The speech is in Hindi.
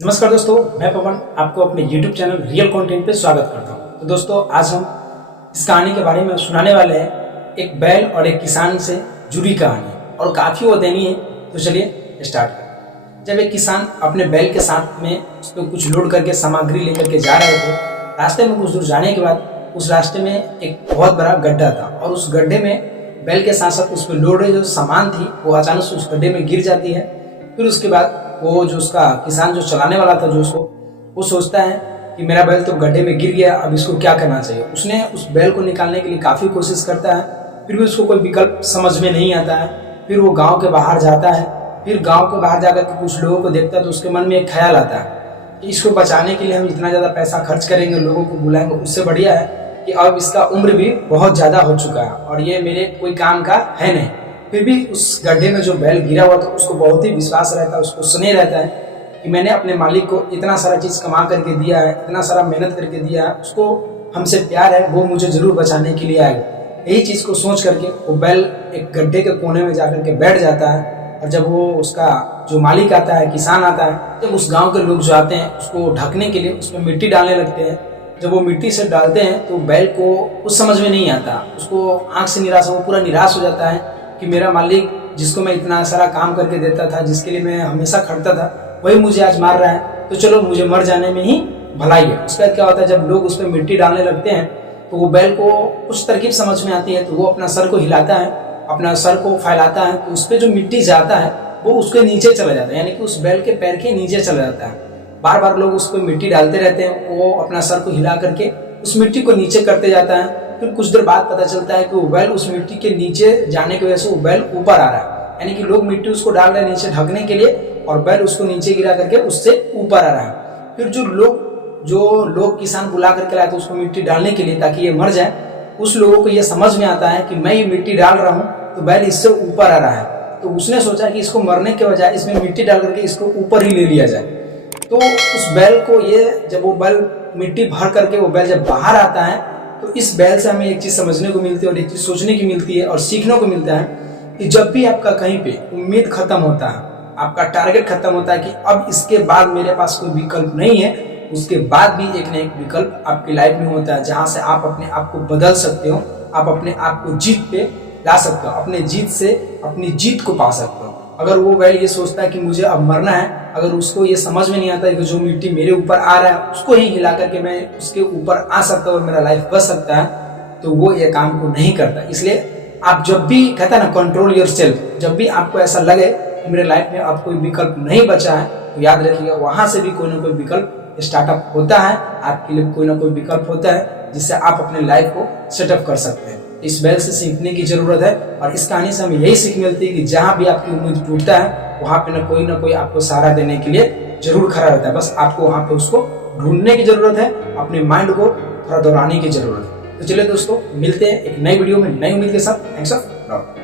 नमस्कार दोस्तों, मैं पवन आपको अपने YouTube चैनल रियल कंटेंट पे स्वागत करता हूँ। तो दोस्तों, आज हम इस कहानी के बारे में सुनाने वाले हैं। एक बैल और एक किसान से जुड़ी कहानी और काफ़ी वो देनी है। तो चलिए स्टार्ट करें। जब एक किसान अपने बैल के साथ में उस पर कुछ लोड करके सामग्री लेकर के जा रहे थे, रास्ते में कुछ दूर जाने के बाद उस रास्ते में एक बहुत बड़ा गड्ढा था और उस गड्ढे में बैल के साथ साथ उस पर लोड जो सामान थी वो अचानक से उस गड्ढे में गिर जाती है। फिर उसके बाद वो जो उसका किसान जो चलाने वाला था, जो उसको वो सोचता है कि मेरा बैल तो गड्ढे में गिर गया, अब इसको क्या करना चाहिए। उसने उस बैल को निकालने के लिए काफ़ी कोशिश करता है, फिर भी उसको कोई विकल्प समझ में नहीं आता है। फिर वो गांव के बाहर जाता है। फिर गांव के बाहर जाकर के कुछ लोगों को देखता है तो उसके मन में एक ख्याल आता है कि इसको बचाने के लिए हम इतना ज़्यादा पैसा खर्च करेंगे, लोगों को बुलाएंगे, उससे बढ़िया है कि अब इसका उम्र भी बहुत ज़्यादा हो चुका है और ये मेरे कोई काम का है नहीं। फिर भी उस गड्ढे में जो बैल गिरा हुआ था उसको बहुत ही विश्वास रहता है, उसको स्नेह रहता है कि मैंने अपने मालिक को इतना सारा चीज़ कमा करके दिया है, इतना सारा मेहनत करके दिया है, उसको हमसे प्यार है, वो मुझे ज़रूर बचाने के लिए आएगा। यही चीज़ को सोच करके वो बैल एक गड्ढे के कोने में जा करके बैठ जाता है। और जब वो उसका जो मालिक आता है, किसान आता है, जब उस गाँव के लोग जो आते हैं उसको ढकने के लिए उस पर मिट्टी डालने लगते हैं। जब वो मिट्टी से डालते हैं तो बैल को कुछ समझ में नहीं आता, उसको आँख से निराशा, वो पूरा निराश हो जाता है कि मेरा मालिक जिसको मैं इतना सारा काम करके देता था, जिसके लिए मैं हमेशा खटता था, वही मुझे आज मार रहा है। तो चलो मुझे मर जाने में ही भलाई है। उसके बाद क्या होता है, जब लोग उस पर मिट्टी डालने लगते हैं तो वो बैल को कुछ तरकीब समझ में आती है, तो वो अपना सर को हिलाता है, अपना सर को फैलाता है, तो उस पर जो मिट्टी जाता है वो उसके नीचे चला जाता है, यानी कि उस बैल के पैर के नीचे चला जाता है। बार बार लोग उस पर मिट्टी डालते रहते हैं, वो अपना सर को हिला करके उस मिट्टी को नीचे करते जाता है। फिर कुछ देर बाद पता चलता है कि वो बैल उस मिट्टी के नीचे जाने की वजह से वो बैल ऊपर आ रहा है, यानी कि लोग मिट्टी उसको डाल रहे हैं नीचे ढकने के लिए और बैल उसको नीचे गिरा करके उससे ऊपर आ रहा है। फिर जो लोग किसान बुला करके लाए थे उसको मिट्टी डालने के लिए ताकि ये मर जाए, उस लोगों को ये समझ में आता है कि मैं ये मिट्टी डाल रहा हूँ तो बैल इससे ऊपर आ रहा है। तो उसने सोचा कि इसको मरने के बजाय इसमें मिट्टी डाल करके इसको ऊपर ही ले लिया जाए। तो उस बैल को जब वो बैल मिट्टी भर करके वो बैल जब बाहर आता है तो इस बैल से हमें एक चीज़ समझने को मिलती है और एक चीज़ सोचने की मिलती है और सीखने को मिलता है कि जब भी आपका कहीं पे उम्मीद खत्म होता है, आपका टारगेट खत्म होता है कि अब इसके बाद मेरे पास कोई विकल्प नहीं है, उसके बाद भी एक न एक विकल्प आपकी लाइफ में होता है जहाँ से आप अपने आप को बदल सकते हो, आप अपने आप को जीत पे ला सकते हो, अपने जीत से अपनी जीत को पा सकते हो। अगर वो बैल ये सोचता है कि मुझे अब मरना है, अगर उसको ये समझ में नहीं आता है कि जो मिट्टी मेरे ऊपर आ रहा है उसको ही हिला करके मैं उसके ऊपर आ सकता हूँ और मेरा लाइफ बच सकता है, तो वो ये काम को नहीं करता। इसलिए आप जब भी कहता है ना, कंट्रोल योर सेल्फ, जब भी आपको ऐसा लगे कि मेरे लाइफ में अब कोई विकल्प नहीं बचा है, तो याद रखिएगा वहाँ से भी कोई ना कोई विकल्प स्टार्टअप होता है, आपके लिए कोई ना कोई विकल्प होता है जिससे आप अपने लाइफ को सेटअप कर सकते हैं। इस बैल से सीखने की जरूरत है और इस कहानी से हमें यही सीख मिलती है कि जहाँ भी आपकी उम्मीद टूटता है वहाँ पे ना कोई आपको सहारा देने के लिए जरूर खड़ा रहता है। बस आपको वहाँ पे उसको ढूंढने की जरूरत है, अपने माइंड को थोड़ा दोहराने की जरूरत है। तो चलिए दोस्तों, मिलते हैं एक नई वीडियो में नई उम्मीद के साथ। Thanks a lot.